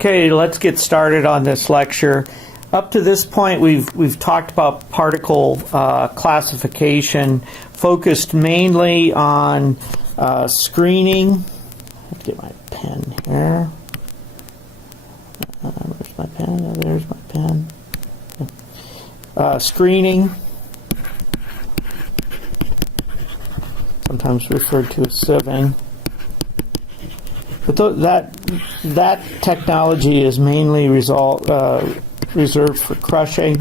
Okay, let's get started on this lecture. Up to this point, we've talked about particle classification, focused mainly on screening. Let's get my pen here. Where's my pen? Oh, there's my pen. Screening, sometimes referred to as sieving. But that technology is mainly reserved for crushing,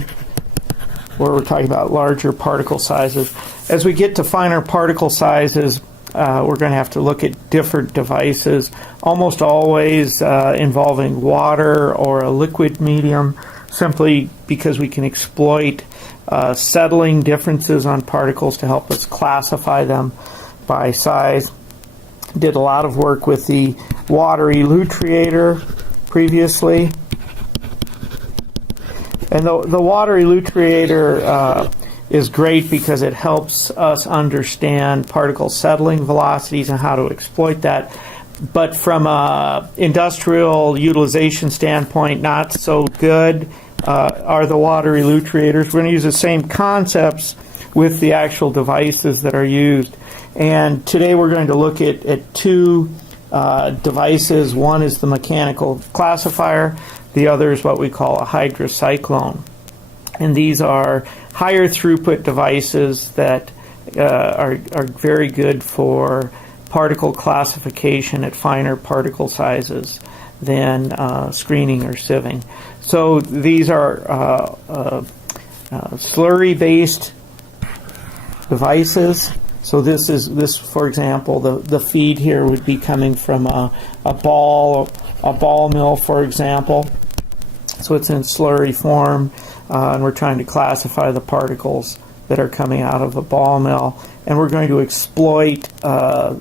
where we're talking about larger particle sizes. As we get to finer particle sizes, we're going to have to look at different devices, almost always involving water or a liquid medium, simply because we can exploit settling differences on particles to help us classify them by size. Did a lot of work with the water elutriator previously. And the water elutriator is great because it helps us understand particle settling velocities and how to exploit that. But from an industrial utilization standpoint, not so good are the water elutriators. We're going to use the same concepts with the actual devices that are used. And today we're going to look at two devices. One is the mechanical classifier. The other is what we call a hydrocyclone. And these are higher throughput devices that are very good for particle classification at finer particle sizes than screening or sieving. So these are slurry-based devices. So this, for example, the feed here would be coming from a ball mill, for example. So it's in slurry form, and we're trying to classify the particles that are coming out of a ball mill. And we're going to exploit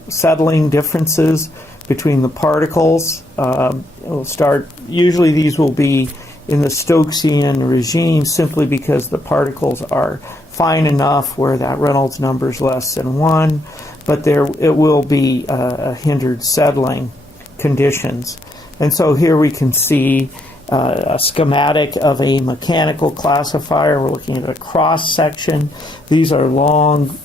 settling differences between the particles. We'll start, usually these will be in the Stokesian regime simply because the particles are fine enough where that Reynolds number is less than 1, but it will be hindered settling conditions. And so here we can see a schematic of a mechanical classifier. We're looking at a cross section. These are long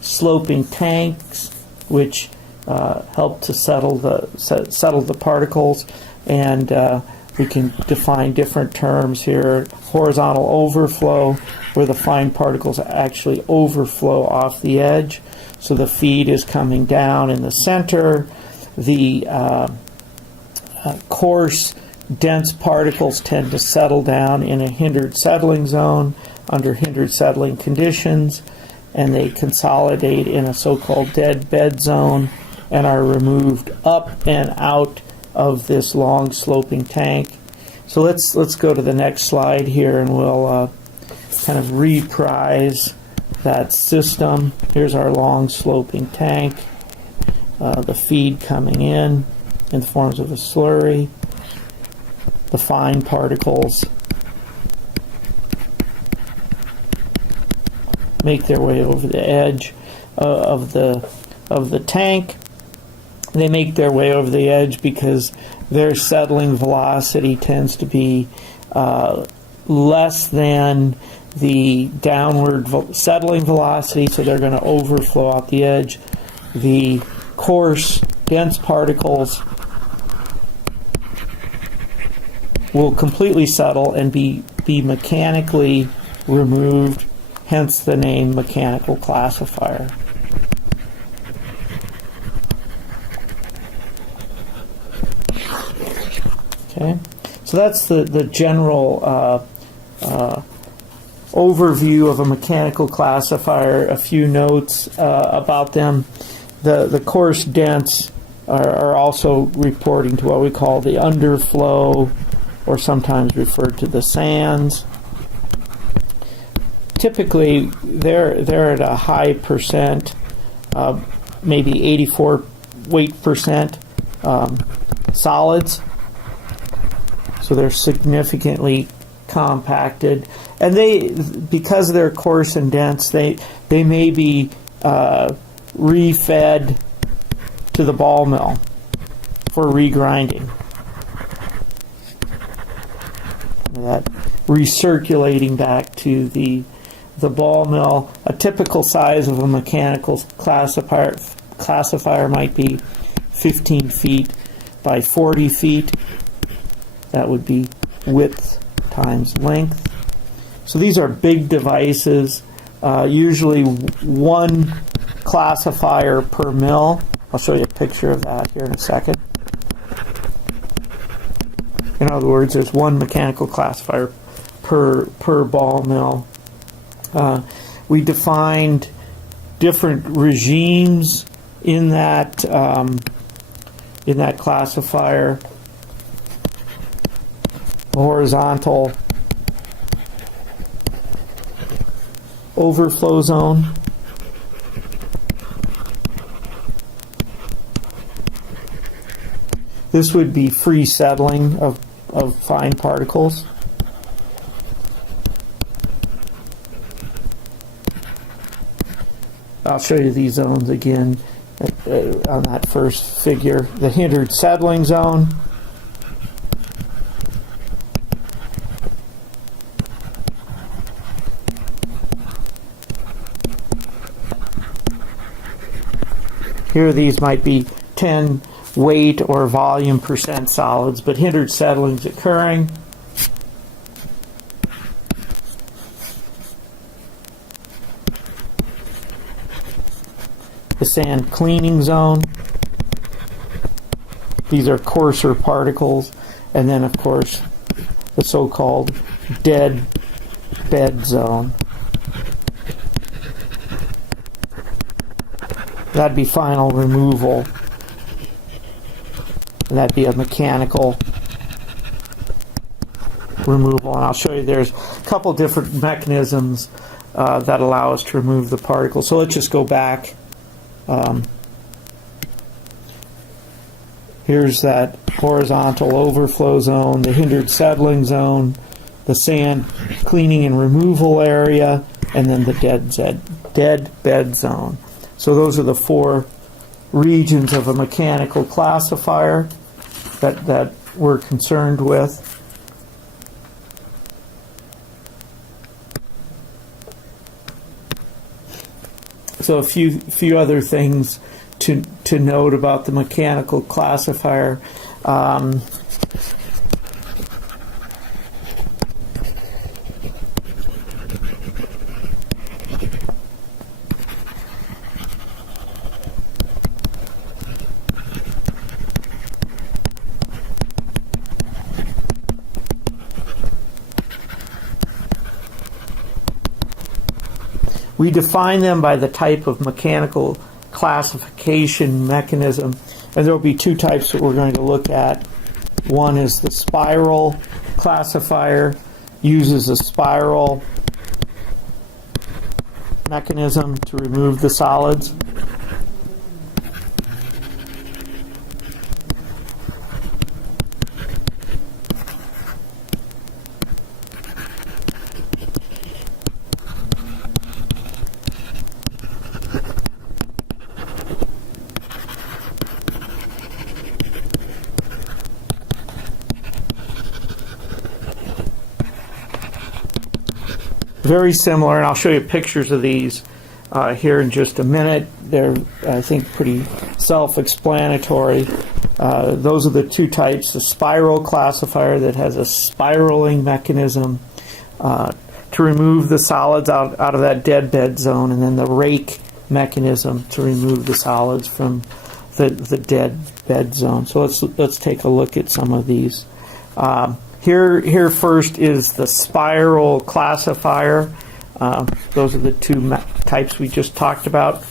sloping tanks which help to settle the particles, and we can define different terms here. Horizontal overflow, where the fine particles actually overflow off the edge. So the feed is coming down in the center. The coarse, dense particles tend to settle down in a hindered settling zone under hindered settling conditions, and they consolidate in a so-called dead bed zone and are removed up and out of this long sloping tank. So let's go to the next slide here, and we'll kind of reprise that system. Here's our long sloping tank, the feed coming in the forms of a slurry, the fine particles make their way over the edge of the tank. They make their way over the edge because their settling velocity tends to be less than the downward settling velocity, so they're going to overflow out the edge. The coarse, dense particles will completely settle and be mechanically removed, hence the name mechanical classifier. Okay, so that's the general overview of a mechanical classifier. A few notes about them. The coarse dense are also reporting to what we call the underflow, or sometimes referred to the sands. Typically, they're at a high percent, maybe 84 weight percent solids. So they're significantly compacted, and because they're coarse and dense, they may be refed to the ball mill for regrinding. that recirculating back to the ball mill. A typical size of a mechanical classifier might be 15 feet by 40 feet. That would be width times length. So these are big devices, usually one classifier per mill. I'll show you a picture of that here in a second. In other words, there's one mechanical classifier per ball mill. We defined different regimes in that classifier. Horizontal overflow zone. This would be free settling of fine particles. I'll show you these zones again on that first figure. The hindered settling zone. Here these might be 10 weight or volume percent solids, but hindered settlings occurring. The sand cleaning zone. These are coarser particles. And then, of course, the so-called dead bed zone. That'd be final removal. And that'd be a mechanical removal. And I'll show you there's a couple different mechanisms that allow us to remove the particles. So let's just go back. Here's that horizontal overflow zone, the hindered settling zone, the sand cleaning and removal area, and then the dead bed zone. So those are the four regions of a mechanical classifier that we're concerned with. So a few other things to note about the mechanical classifier. We define them by the type of mechanical classification mechanism, and there will be two types that we're going to look at. One is the spiral classifier, uses a spiral mechanism to remove the solids. Very similar, and I'll show you pictures of these here in just a minute. They're, I think, pretty self-explanatory. Those are the two types: the spiral classifier that has a spiraling mechanism to remove the solids out of that dead bed zone, and then the rake mechanism to remove the solids from the dead bed zone. So let's take a look at some of these. Here first is the spiral classifier. Those are the two types we just talked about.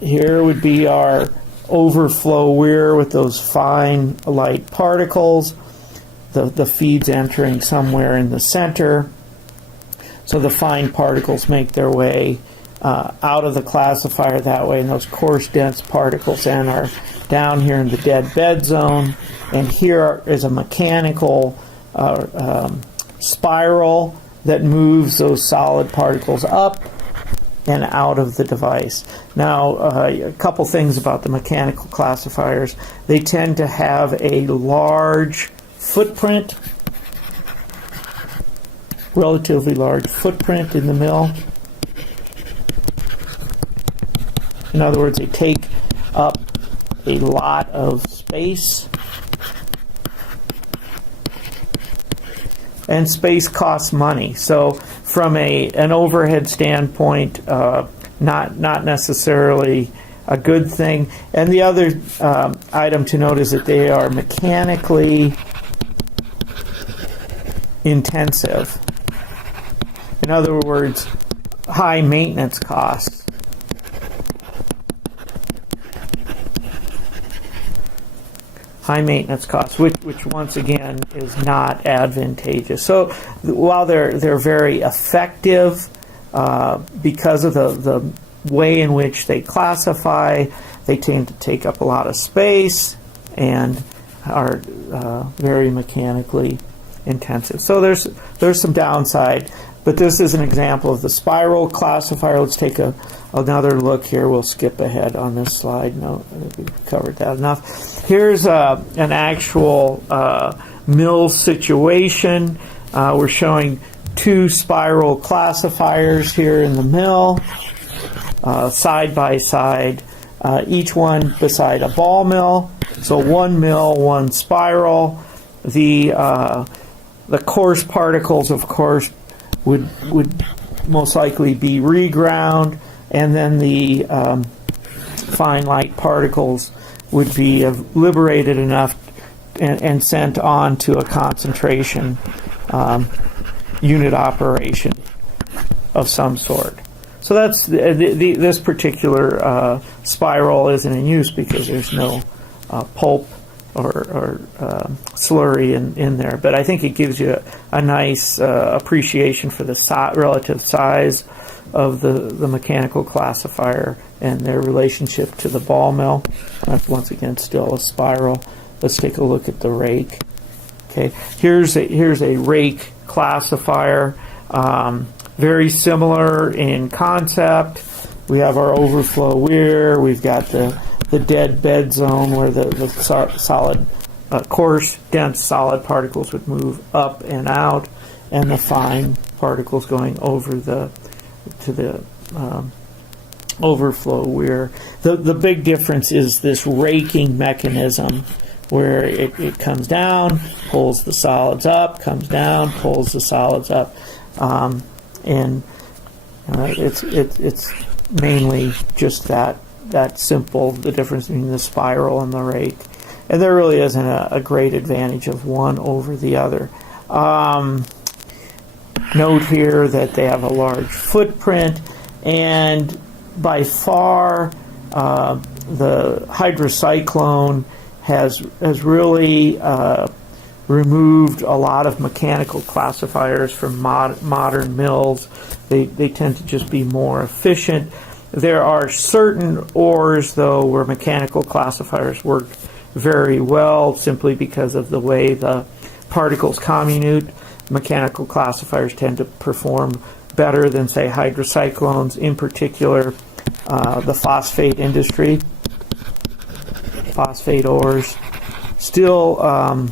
Here would be our overflow weir with those fine light particles. The feed's entering somewhere in the center. So the fine particles make their way out of the classifier that way, and those coarse dense particles then are down here in the dead bed zone. And here is a mechanical spiral that moves those solid particles up and out of the device. Now, a couple things about the mechanical classifiers. They tend to have a large footprint relatively large footprint in the mill. In other words, they take up a lot of space. And space costs money. So from an overhead standpoint, not necessarily a good thing. And the other item to note is that they are mechanically intensive. In other words, high maintenance costs. High maintenance costs, which once again is not advantageous. So while they're very effective because of the way in which they classify, they tend to take up a lot of space and are very mechanically intensive. So there's some downside, but this is an example of the spiral classifier. Let's take another look here. We'll skip ahead on this slide. No, we've covered that enough. Here's an actual mill situation. We're showing two spiral classifiers here in the mill, side by side, each one beside a ball mill. So one mill, one spiral. The coarse particles, of course, would most likely be reground, and then the fine light particles would be liberated enough and sent on to a concentration unit operation of some sort. So that's this particular spiral isn't in use because there's no pulp or slurry in there. But I think it gives you a nice appreciation for the relative size of the mechanical classifier and their relationship to the ball mill. Once again, still a spiral. Let's take a look at the rake. Okay, here's a rake classifier. Very similar in concept. We have our overflow weir. We've got the dead bed zone where the solid, coarse, dense solid particles would move up and out, and the fine particles going over to the overflow weir. The big difference is this raking mechanism where it comes down, pulls the solids up, comes down, pulls the solids up, and it's mainly just that simple, the difference between the spiral and the rake. And there really isn't a great advantage of one over the other. Note here that they have a large footprint, and by far the hydrocyclone has really removed a lot of mechanical classifiers from modern mills. They tend to just be more efficient. There are certain ores, though, where mechanical classifiers work very well simply because of the way the particles comminute. Mechanical classifiers tend to perform better than, say, hydrocyclones, in particular the phosphate industry. Phosphate ores still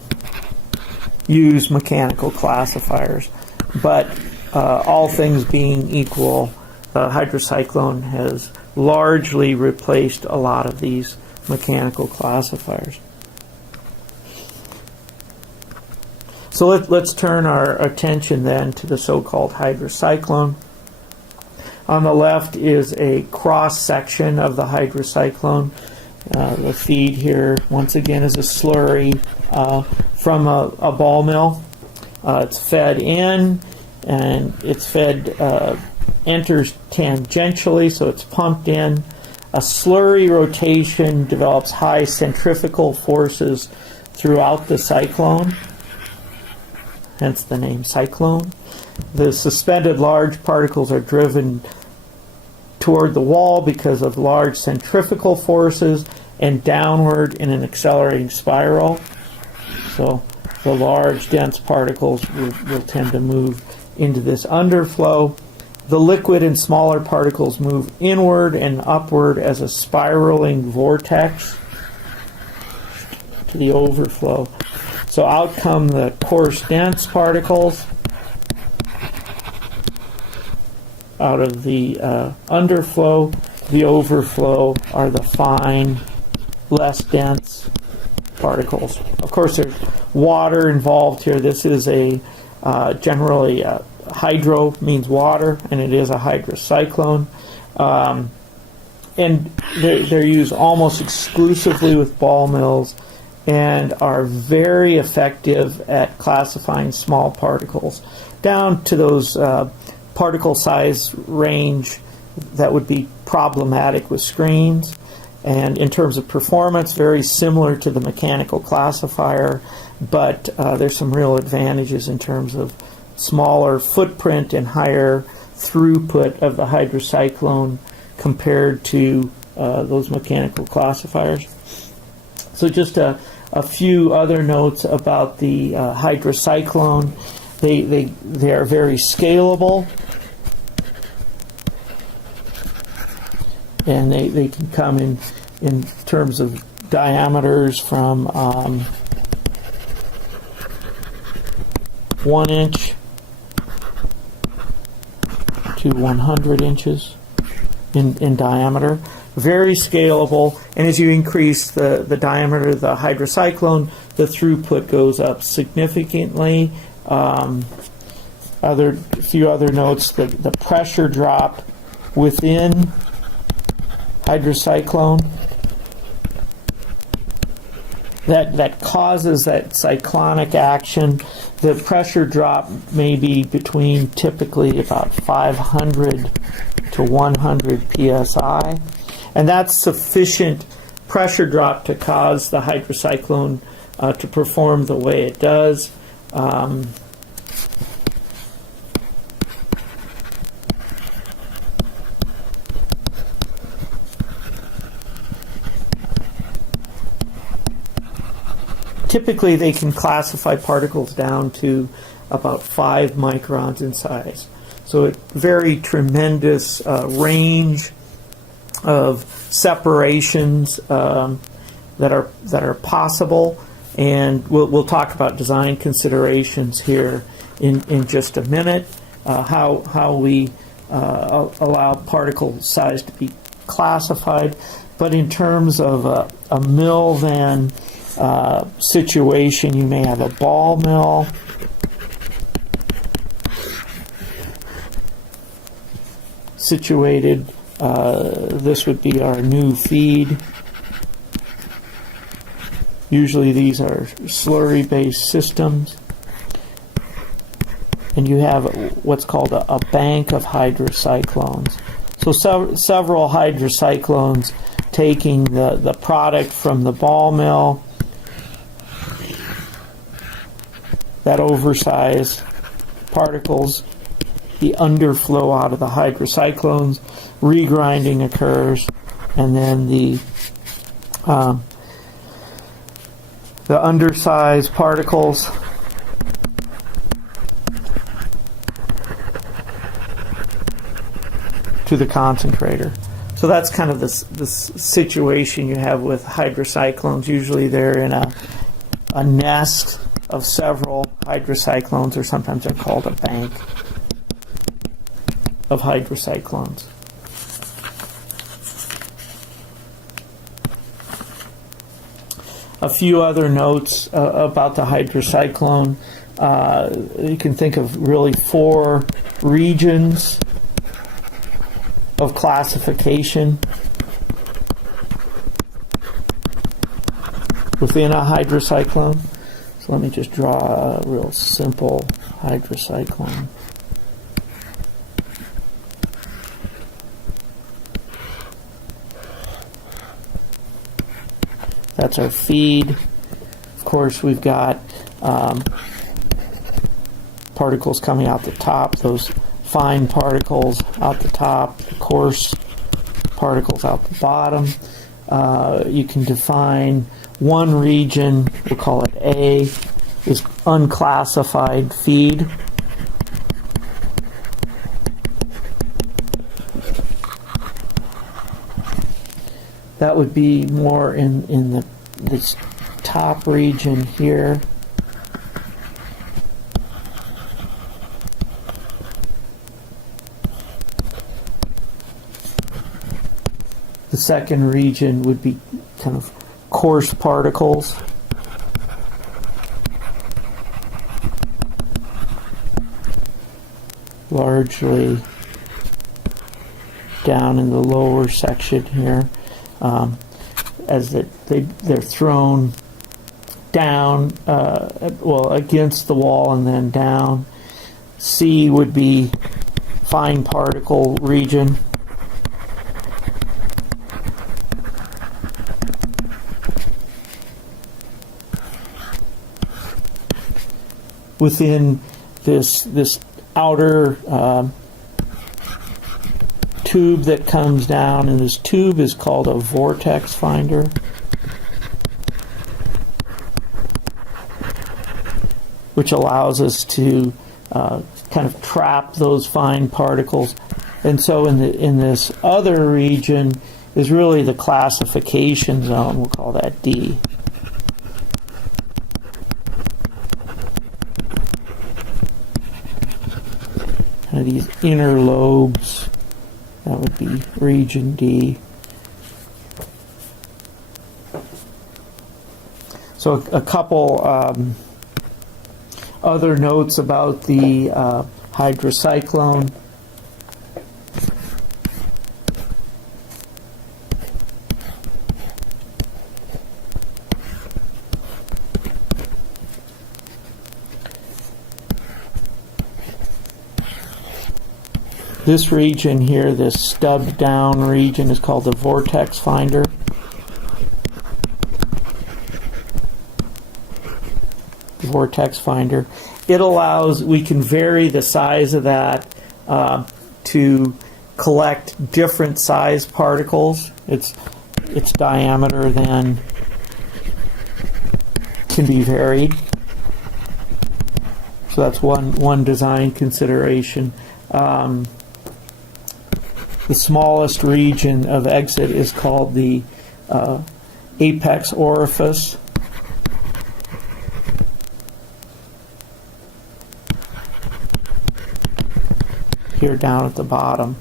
use mechanical classifiers, but all things being equal, hydrocyclone has largely replaced a lot of these mechanical classifiers. So let's turn our attention then to the so-called hydrocyclone. On the left is a cross-section of the hydrocyclone. The feed here, once again, is a slurry from a ball mill. It's fed in, and it's fed, enters tangentially, so it's pumped in. A slurry rotation develops high centrifugal forces throughout the cyclone, hence the name cyclone. The suspended large particles are driven toward the wall because of large centrifugal forces and downward in an accelerating spiral. So the large dense particles will tend to move into this underflow. The liquid and smaller particles move inward and upward as a spiraling vortex to the overflow. So out come the coarse dense particles, out of the underflow. The overflow are the fine, less dense particles. Of course, there's water involved here. This is a generally hydro means water, and it is a hydrocyclone. And they're used almost exclusively with ball mills and are very effective at classifying small particles down to those particle size range that would be problematic with screens. And in terms of performance, very similar to the mechanical classifier, but there's some real advantages in terms of smaller footprint and higher throughput of the hydrocyclone compared to those mechanical classifiers. So just a few other notes about the hydrocyclone. They are very scalable, and they can come in terms of diameters from 1 inch to 100 inches in diameter. Very scalable, and as you increase the diameter of the hydrocyclone, the throughput goes up significantly. Few other notes: the pressure drop within hydrocyclone that causes that cyclonic action. The pressure drop may be between typically about 500 to 100 psi, and that's sufficient pressure drop to cause the hydrocyclone to perform the way it does. Typically, they can classify particles down to about 5 microns in size. So a very tremendous range of separations that are possible, and we'll talk about design considerations here in just a minute. How we allow particle size to be classified, but in terms of a mill van situation, you may have a ball mill, situated. This would be our new feed. Usually these are slurry-based systems. And you have what's called a bank of hydrocyclones. So several hydrocyclones taking the product from the ball mill, that oversized particles, the underflow out of the hydrocyclones, regrinding occurs, and then the undersized particles to the concentrator. So that's kind of the situation you have with hydrocyclones. Usually they're in a nest of several hydrocyclones, or sometimes they're called a bank of hydrocyclones. A few other notes about the hydrocyclone. You can think of really 4 regions of classification within a hydrocyclone. So let me just draw a real simple hydrocyclone. That's our feed. Of course, we've got particles coming out the top, those fine particles out the top, the coarse particles out the bottom. You can define one region, we'll call it A, is unclassified feed. That would be more in this top region here. The second region would be kind of coarse particles. Largely down in the lower section here, as they're thrown down, against the wall and then down. C would be fine particle region. Within this outer tube that comes down, and this tube is called a vortex finder. Which allows us to kind of trap those fine particles. And so in this other region is really the classification zone. We'll call that D. Kind of these inner lobes, that would be region D. So a couple other notes about the hydrocyclone. This region here, this stubbed down region, is called the vortex finder. Vortex finder. It allows, we can vary the size of that to collect different size particles. Its diameter then can be varied. So that's one design consideration. The smallest region of exit is called the apex orifice. Here down at the bottom.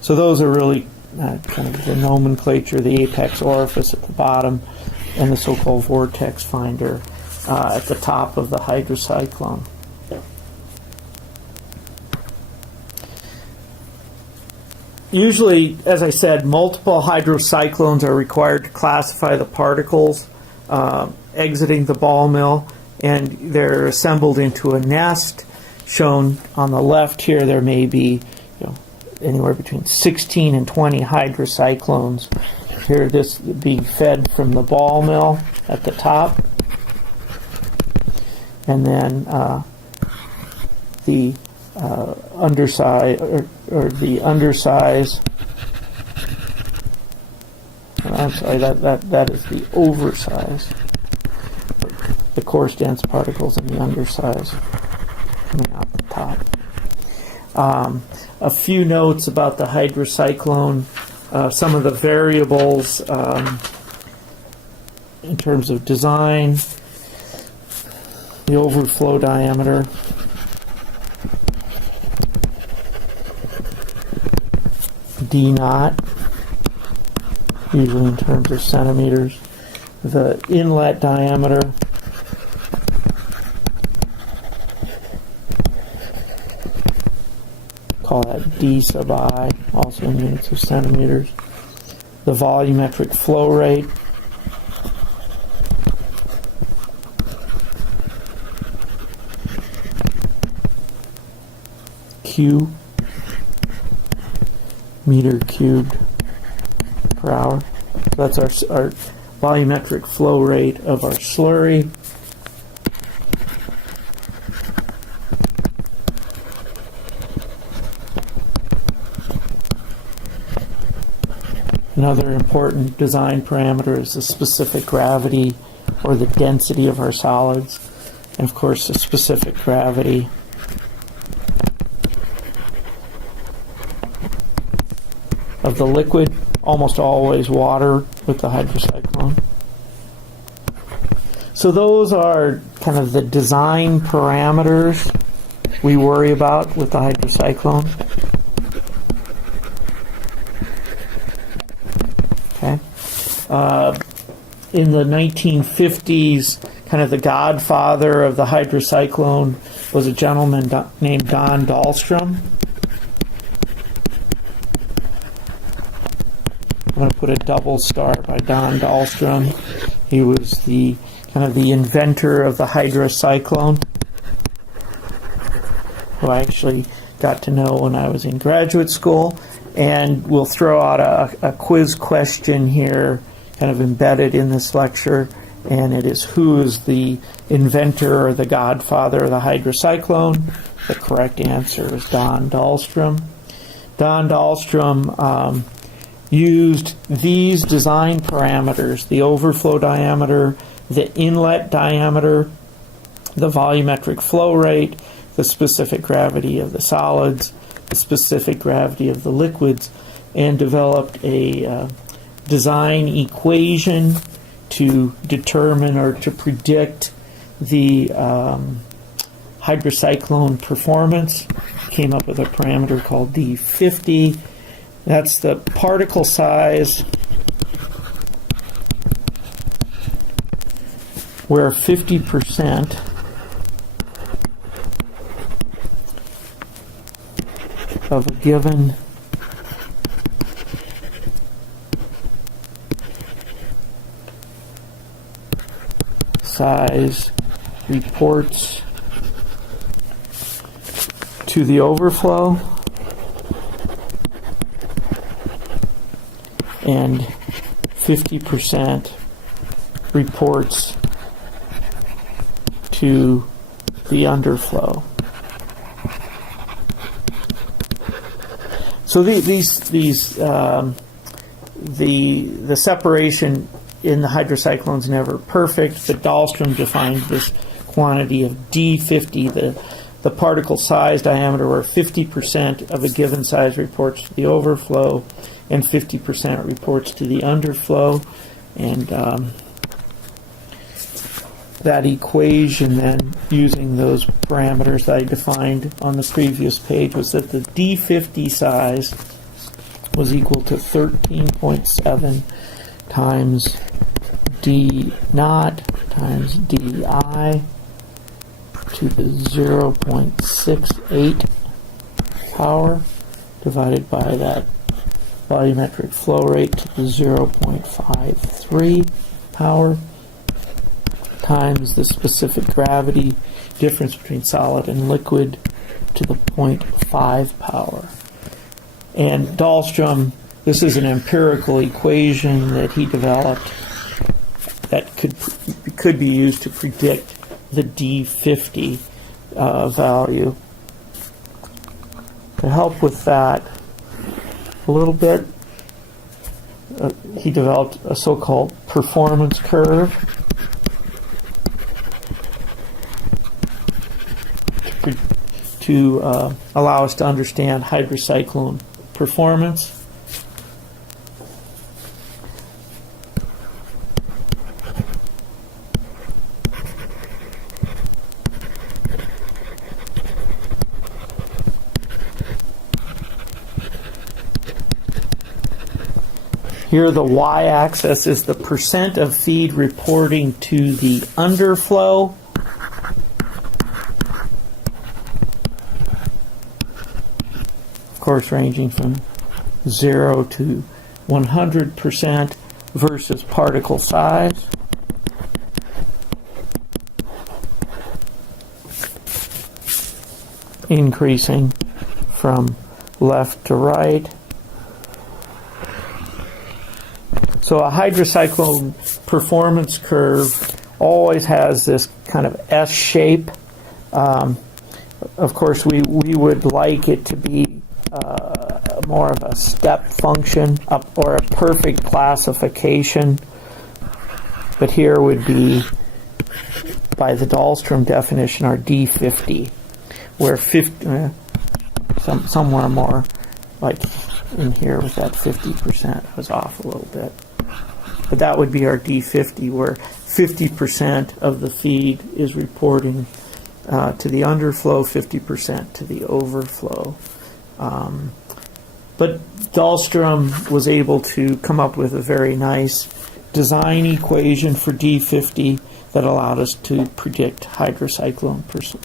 So those are really kind of the nomenclature, the apex orifice at the bottom and the so-called vortex finder at the top of the hydrocyclone. Usually, as I said, multiple hydrocyclones are required to classify the particles exiting the ball mill, and they're assembled into a nest. Shown on the left here, there may be anywhere between 16 and 20 hydrocyclones. Here, this being fed from the ball mill at the top, and then the underside or the undersize. I'm sorry, that is the oversize. The coarse dense particles in the undersize coming out the top. A few notes about the hydrocyclone. Some of the variables in terms of design, the overflow diameter, D naught, usually in terms of centimeters, the inlet diameter, call that D sub I, also in units of centimeters, the volumetric flow rate, Q, meter cubed per hour. So that's our volumetric flow rate of our slurry. Another important design parameter is the specific gravity or the density of our solids, and of course the specific gravity of the liquid, almost always water with the hydrocyclone. So those are kind of the design parameters we worry about with the hydrocyclone. In the 1950s, kind of the godfather of the hydrocyclone was a gentleman named Don Dahlstrom. I'm going to put a double star by Don Dahlstrom. He was the kind of the inventor of the hydrocyclone, who I actually got to know when I was in graduate school. And we'll throw out a quiz question here, kind of embedded in this lecture, and it is, who is the inventor or the godfather of the hydrocyclone? The correct answer is Don Dahlstrom. Don Dahlstrom used these design parameters: the overflow diameter, the inlet diameter, the volumetric flow rate, the specific gravity of the solids, the specific gravity of the liquids, and developed a design equation to determine or to predict the hydrocyclone performance. Came up with a parameter called D50. That's the particle size where 50% of a given size reports to the overflow, and 50% reports to the underflow. So the separation in the hydrocyclone is never perfect, but Dahlstrom defined this quantity of D50, the particle size diameter, where 50% of a given size reports to the overflow and 50% reports to the underflow. And that equation then, using those parameters that I defined on the previous page, was that the D50 size was equal to 13.7 times D naught times DI to the 0.68 power divided by that volumetric flow rate to the 0.53 power times the specific gravity difference between solid and liquid to the 0.5 power. And Dahlstrom, this is an empirical equation that he developed that could be used to predict the D50 value. To help with that a little bit, he developed a so-called performance curve to allow us to understand hydrocyclone performance. Here the y-axis is the percent of feed reporting to the underflow. Of course, ranging from 0 to 100% versus particle size. Increasing from left to right. So a hydrocyclone performance curve always has this kind of S shape. Of course, we would like it to be more of a step function or a perfect classification. But here would be, by the Dahlstrom definition, our D50, where 50, somewhere more like in here with that 50%. I was off a little bit. But that would be our D50, where 50% of the feed is reporting to the underflow, 50% to the overflow. But Dahlstrom was able to come up with a very nice design equation for D50 that allowed us to predict hydrocyclone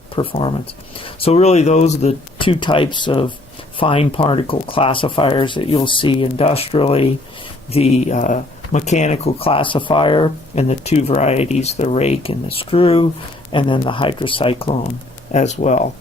performance. So really those are the two types of fine particle classifiers that you'll see industrially, the mechanical classifier and the two varieties, the rake and the screw, and then the hydrocyclone as well.